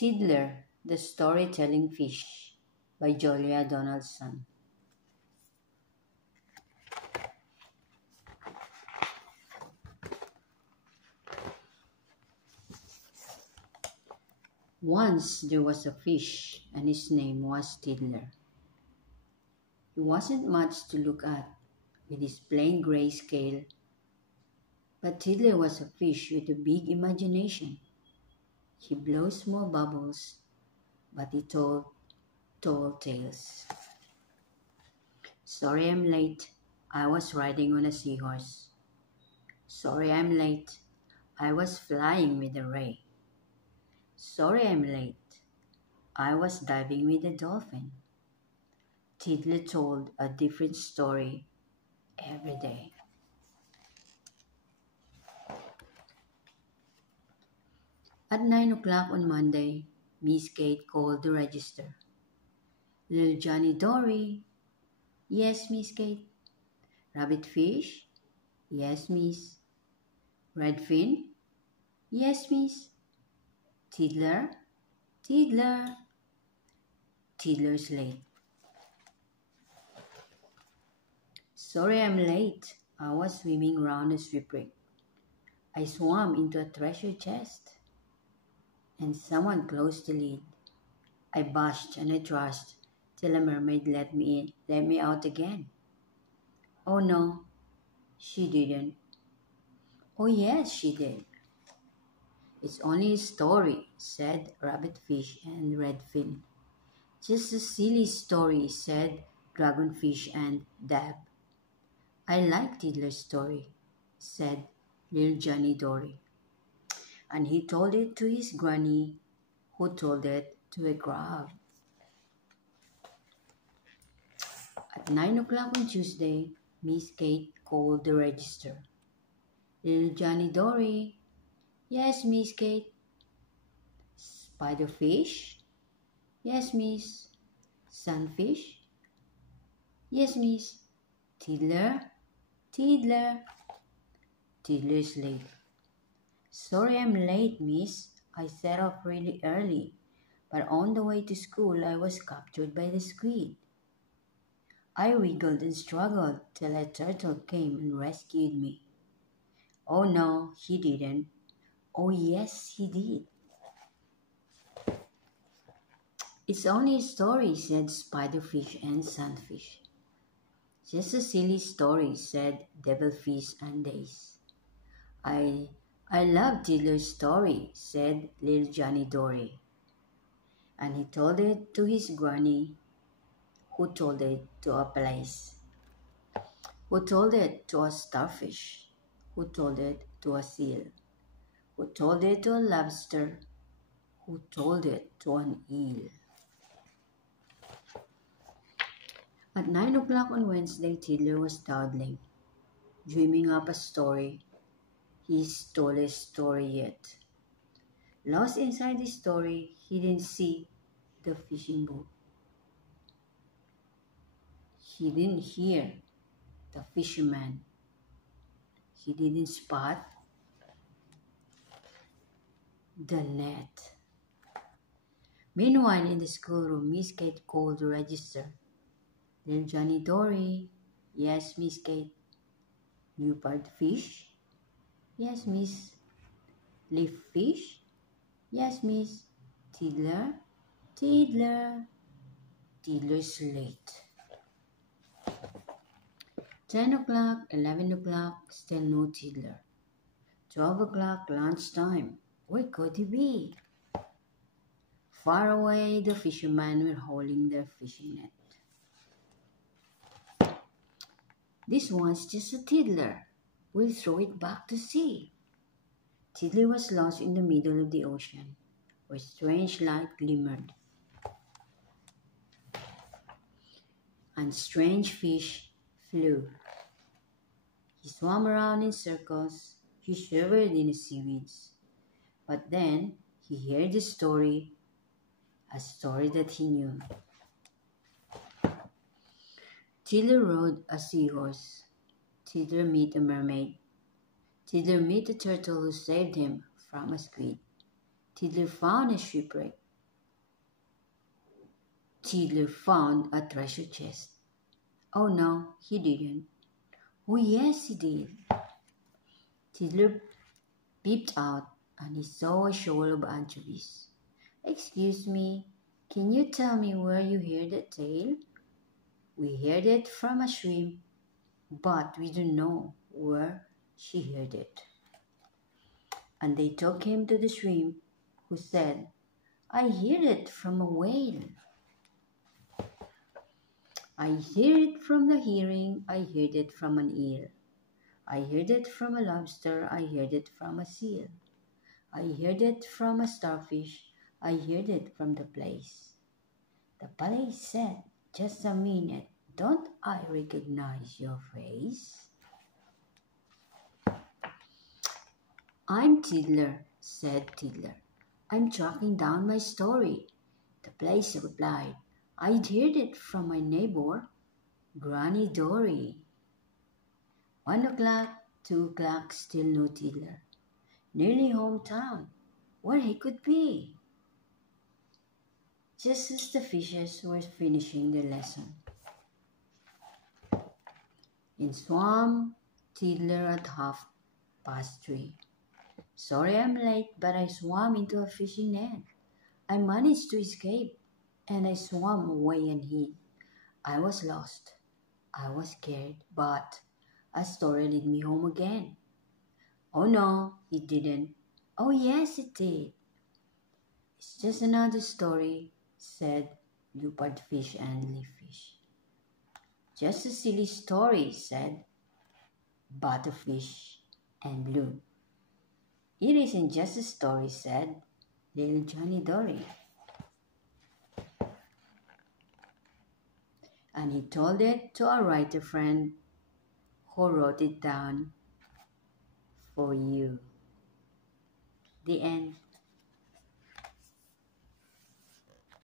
Tiddler, the Storytelling Fish by Julia Donaldson. Once there was a fish, and his name was Tiddler. He wasn't much to look at, with his plain gray scale, but Tiddler was a fish with a big imagination. He blew small bubbles, but he told tall tales. Sorry I'm late. I was riding on a seahorse. Sorry I'm late. I was flying with a ray. Sorry I'm late. I was diving with a dolphin. Tiddler told a different story every day. At 9 o'clock on Monday, Miss Kate called the register. Little Johnny Dory. Yes, Miss Kate. Rabbit fish? Yes, Miss. Redfin? Yes, Miss. Tiddler? Tiddler. Tiddler's late. Sorry I'm late. I was swimming round a shipwreck. I swam into a treasure chest, and someone closed the lid. I bashed and I thrashed till a mermaid let me out again. Oh no, she didn't. Oh yes, she did. It's only a story, said Rabbitfish and Redfin. Just a silly story, said Dragonfish and Dab. I like Tiddler's story, said little Johnny Dory. And he told it to his granny, who told it to a crab. At 9 o'clock on Tuesday, Miss Kate called the register. Little Johnny Dory. Yes, Miss Kate. Spiderfish. Yes, Miss. Sunfish. Yes, Miss. Tiddler. Tiddler. Tiddler's late. Sorry I'm late, Miss. I set off really early, but on the way to school I was captured by the squid. I wriggled and struggled till a turtle came and rescued me. Oh no, he didn't. Oh yes, he did. It's only a story, said Spiderfish and Sunfish. Just a silly story, said Devilfish and Dace. I love Tiddler's story, said little Johnny Dory. And he told it to his granny, who told it to a place, who told it to a starfish, who told it to a seal, who told it to a lobster, who told it to an eel. At 9 o'clock on Wednesday, Tiddler was dawdling, dreaming up a story, his tallest story yet. Lost inside the story, he didn't see the fishing boat. He didn't hear the fisherman. He didn't spot the net. Meanwhile, in the schoolroom, Miss Kate called the register. Little Johnny Dory. Yes, Miss Kate. Leopard fish. Yes, Miss. Leaf fish. Yes, Miss. Tiddler. Tiddler. Tiddler's late. 10 o'clock, 11 o'clock, still no Tiddler. 12 o'clock, lunchtime. Where could he be? Far away, the fishermen were hauling their fishing net. This one's just a Tiddler. We'll throw it back to sea. Tiddler was lost in the middle of the ocean, where strange light glimmered, and strange fish flew. He swam around in circles. He shivered in the seaweeds. But then he heard a story that he knew. Tiddler rode a seahorse. Tiddler met a mermaid. Tiddler met a turtle who saved him from a squid. Tiddler found a shipwreck Tiddler found a treasure chest. Oh no, he didn't. Oh yes, he did. Tiddler peeped out and he saw a shoal of anchovies. Excuse me, can you tell me where you heard that tale? We heard it from a shrimp, but we don't know where she heard it. And they took him to the shrimp, who said, I heard it from a whale. I heard it from the herring, I heard it from an eel. I heard it from a lobster, I heard it from a seal. I heard it from a starfish, I heard it from the place. The place said, just a minute, don't I recognize your face? I'm Tiddler, said Tiddler. I'm tracking down my story. The place replied, I'd heard it from my neighbor, Granny Dory. 1 o'clock, 2 o'clock, still no Tiddler. Nearly hometown, where he could be. Just as the fishes were finishing their lesson. In swam Tiddler at 3:30. Sorry I'm late, but I swam into a fishing net. I managed to escape, and I swam away and hid. I was lost. I was scared, but a story led me home again. Oh no, it didn't. Oh yes, it did. It's just another story, said Leopardfish and Leaffish. Just a silly story, said Butterfish and Blue. It isn't just a story, said little Johnny Dory. And he told it to a writer friend who wrote it down for you. The end.